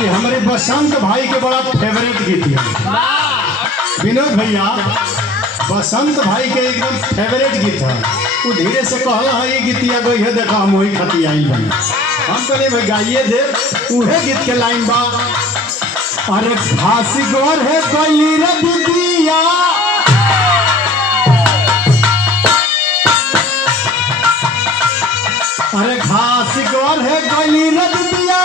ये हमारे बसंत भाई के बड़ा फेवरेट गीत है विनोद भैया। बसंत भाई के एकदम फेवरेट गीत है। वो धीरे से कहला है ये गीतिया गई है देखा हम वही खती आई बने हम कहले भाई गाइए दे उहे गीत के लाइन बा। अरे फांसी गोर है गली रे दीदिया अरे घास गोर है गली रे दीदिया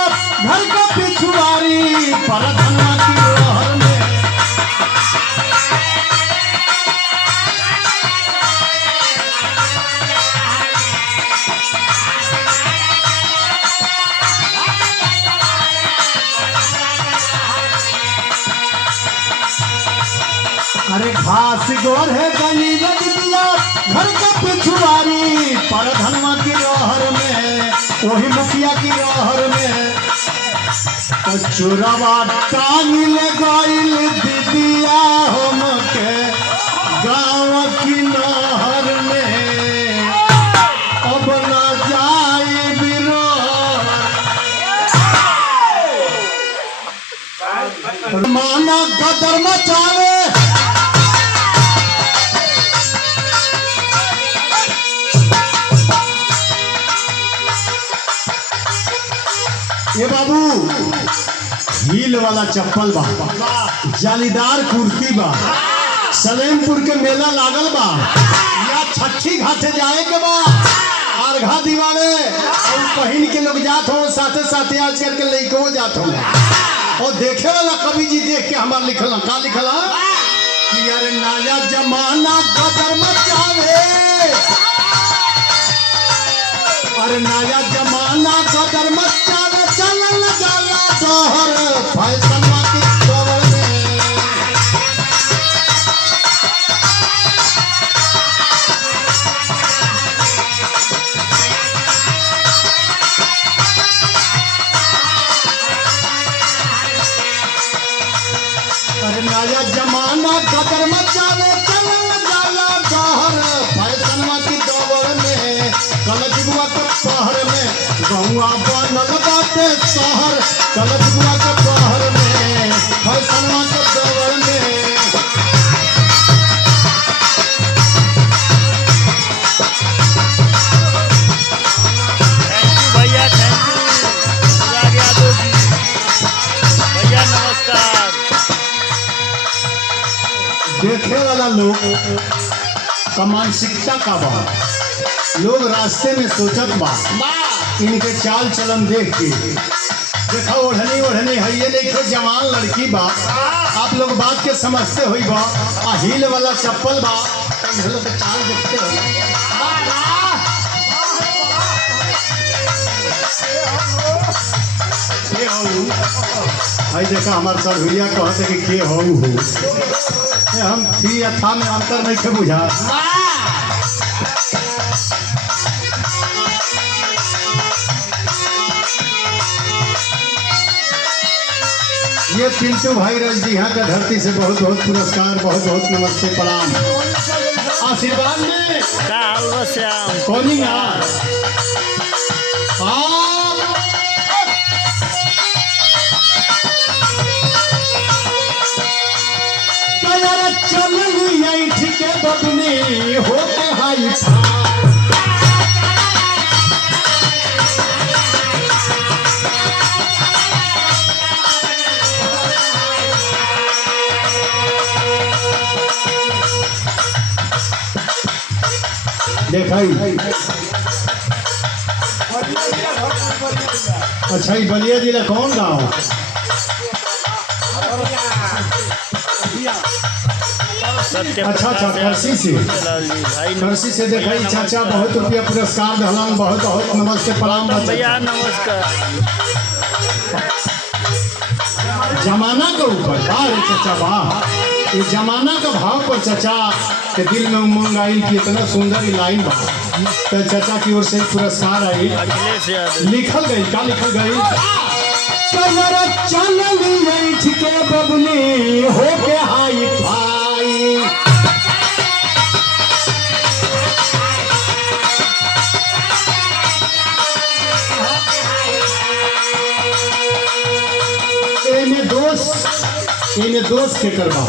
घर का पिछुआरी पर धनवा की लहर में अरे घास गोर है गली रे दीदिया घर का पिछुआरी पर धनवा की लहर में वही मुखिया की लहर में चुरावा टांग ले गईल दीदिया हम के गाँव की नहर में अब न जाए बिरो माना गदर मचावे ये बाबू हील वाला चप्पल बा जालीदार कुर्ती बा सलेमपुर के मेला लागल बा या छठी घाटे जाए के बा अर्घा दिवाले और पहन के लोग जात हो साथे साथे आजकल के लइको जात हो और देखे वाला कवि जी देख के हमार लिखला का लिखला कि यार नया जमाना गदर मचावे अरे नया जमाना गदर मचावे चलल जाला तोहर फैसलवा की खबर में अरे नया जमाना गदर मचावे चलल जाला तोहर फैसलवा की खबर में कलजुआ के पहर में गहुआ बनल बाटे शहर कलजुआ के पहर में फैसलवा के दौर में भैया थैंक यू यादव जी भैया नमस्कार। देखे वाला लोग का मानसिकता का बा लोग रास्ते में सोचत बा इनके चाल चलन देख के देखा ओढ़नी ओढ़नी है ये देखो जवान लड़की बा आप लोग बात के समझते हुई बा आ हील वाला चप्पल बा इन लोग के चाल देखते हो के हो भाई देखा हमार सरहुरिया कहते कि के हो हम थी अथा में अंतर नहीं के बुझा ये पिंटू भाई रज जी यहाँ का धरती से बहुत बहुत पुरस्कार बहुत बहुत नमस्ते प्रणाम आशीर्वाद में का हाल बा श्याम कौनी यार चल ठीक है बबनी होते हाई देखाई अच्छा ये बलिया जिला कौन गाँव अच्छा अच्छा करसी से करसी से देखाई चाचा बहुत रुपया पुरस्कार दहलन बहुत बहुत नमस्ते प्रणाम भैया नमस्कार। जमाना के ऊपर वाह चाचा वाह ये जमाना का भाव पर चाचा के दिल में उमंग आई कि इतना सुंदर लाइन बा तो चाचा की ओर से पुरस्कार आई लिखल गई का लिखल गई चल के बबनी हो के हाई भाई इन्हें दोष केकर बा,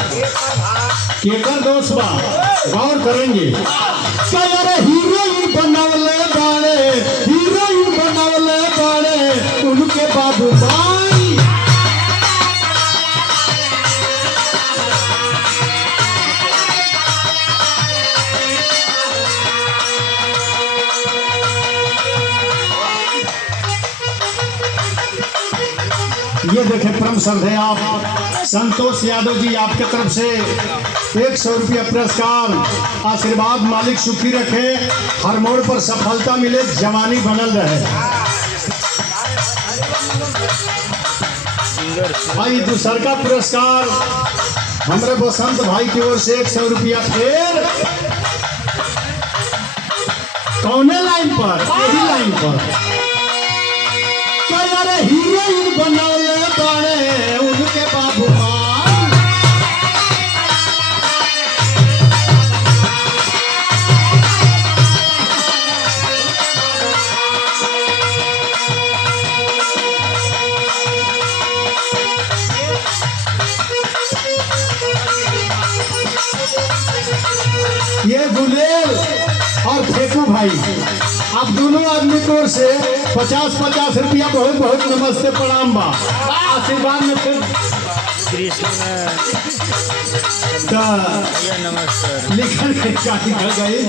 केकर दोष बा, गौर करेंगे। कलर हीरोइन बनावले बाड़े, हीरोइन बनावले बाड़े उनके बाबू भाई। ये देखे परम श्रद्धेय आप संतोष यादव जी, आपके तरफ से 100 रुपया पुरस्कार। आशीर्वाद मालिक सुखी रखे, हर मोड़ पर सफलता मिले, जवानी बनल रहे। भाई दूसर का पुरस्कार हमारे बसंत भाई की ओर से 100 रुपया। फिर कौने लाइन पर, यही लाइन पर हीरोइन बनौले बाड़े उनके बाबू भाई। ये गुलेल और फेकू भाई, आप दोनों आदमी की ओर से 50-50 रुपया बहुत बहुत नमस्ते प्रणाम बा। आशीर्वाद में फिर कृष्ण नमस्कार लिखल गई।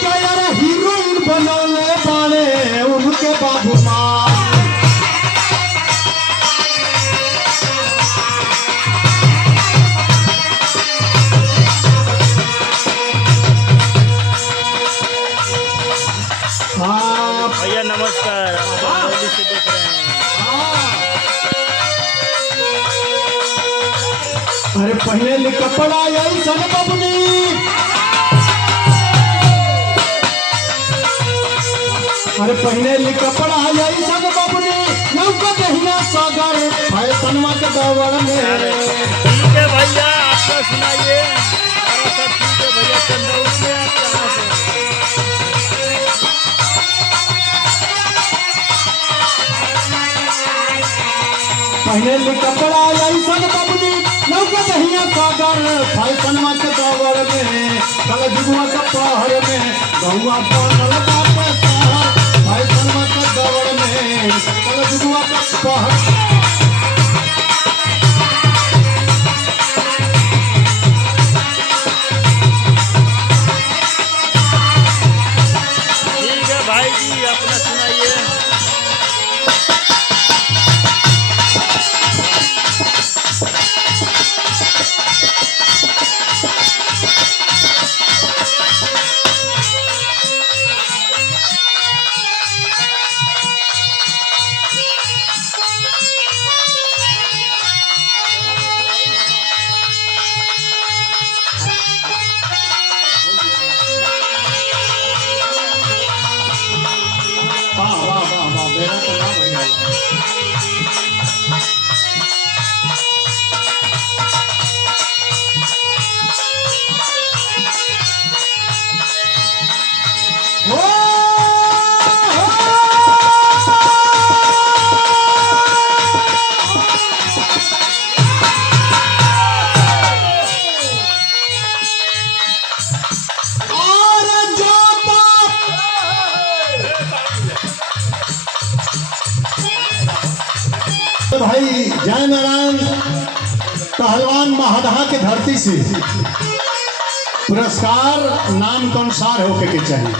क्या यार हीरोइन बनौले बाड़े उनके बाबू माँ। भैया नमस्कार, आप दिल्ली से देख रहे हैं। अरे पहले लिख कपड़ा यही सन बबनी, अरे पहले लिख कपड़ा यही सन बबनी, नौका दहिना सागर भाई तनवा के दौड़ में। ठीक है भैया, आपका सुनाइए। सब ठीक है भैया, चंदौली में आप कहाँ से? पहले कपड़ा ऐसा बबनी, नौका दहिया सागर फैशन के दौड़ में। कल जुगुआ का पहर में गौआ बनल बाटे शहर, फैशन के दौड़ में कल जुगुआ का पहर। ठीक है भाई जी, अपना सुनाइए। वाह वाह वाह वाह, मेरा तो नाम है। भाई जय नारायण पहलवान महादहा के धरती से पुरस्कार नाम के अनुसार होके के चाहिए।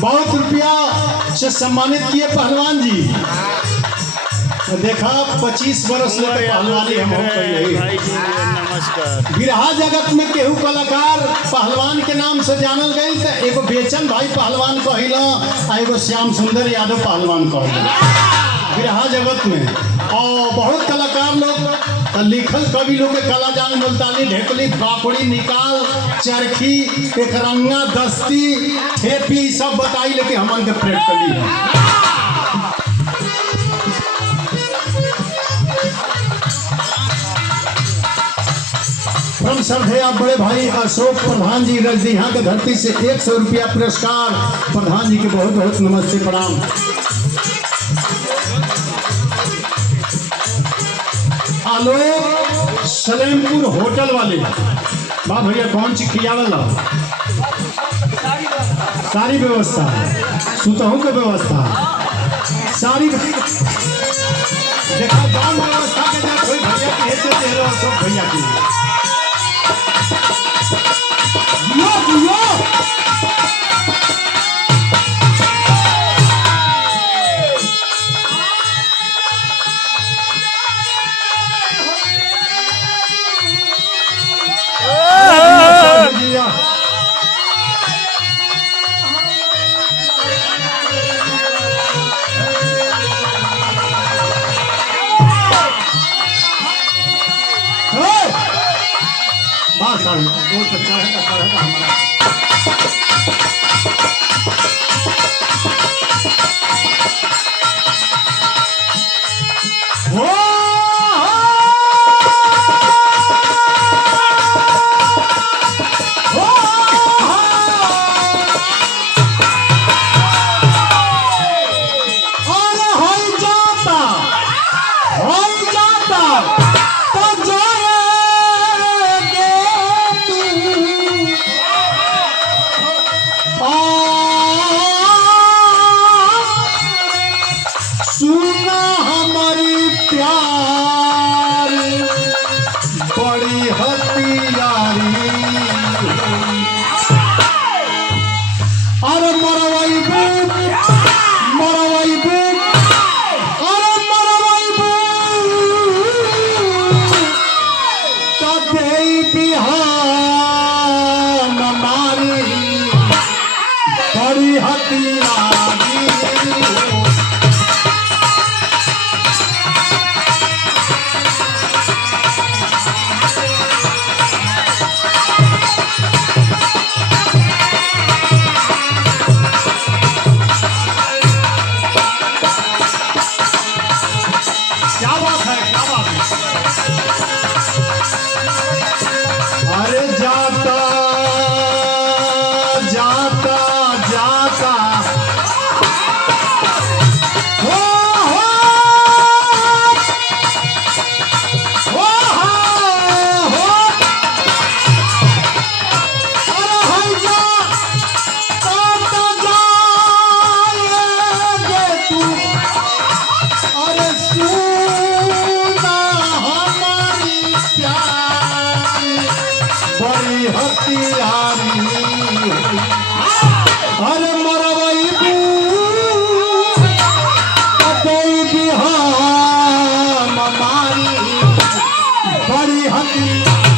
बहुत रुपया से सम्मानित किए पहलवान जी। देखा 25 वर्ष से पहलवानी हम भाई जी नमस्कार। बिरहा जगत में केहू कलाकार पहलवान के नाम से जानल गई। तो एगो बेचन भाई पहलवान कहिला, एगो श्याम सुंदर यादव पहलवान कहिला बिरहा जगत में। और बहुत कलाकार लोग लिखल कवि लोग के कला जान मुल्तानी ढेकली बापड़ी निकाल चरखी एक रंगा दस्ती ठेपी सब बताई, लेकिन हमन के प्रैक्टिकली है। हम सब है आप बड़े भाई अशोक प्रधान जी रजदीहा के धरती से 100 रुपया पुरस्कार। प्रधान जी के बहुत बहुत नमस्ते प्रणाम। लोग सलेमपुर होटल वाले बा भैया कौन सी खियावल सारी व्यवस्था सुतहू के व्यवस्था सारी देखा गांव व्यवस्था के जा कोई भैया के हेते तेरो सब भैया की दियो दियो सारी वो तो चढ़ेगा हमारा सुना हमारी प्यार बड़ी हथियारी अरे मरवाई बुक मरवाई बुक अरे मरवाई बुक कदे बिहान मारी बड़ी हथियारी क्या बात है अरे जाता जाता जाता हो हो हो हो अरे हाय जा जाता जाएगे तू अरे सुना हमारी प्यारी बड़ी हथियारी अरे मरवई कतई बिहान मारी बड़ी हथियारी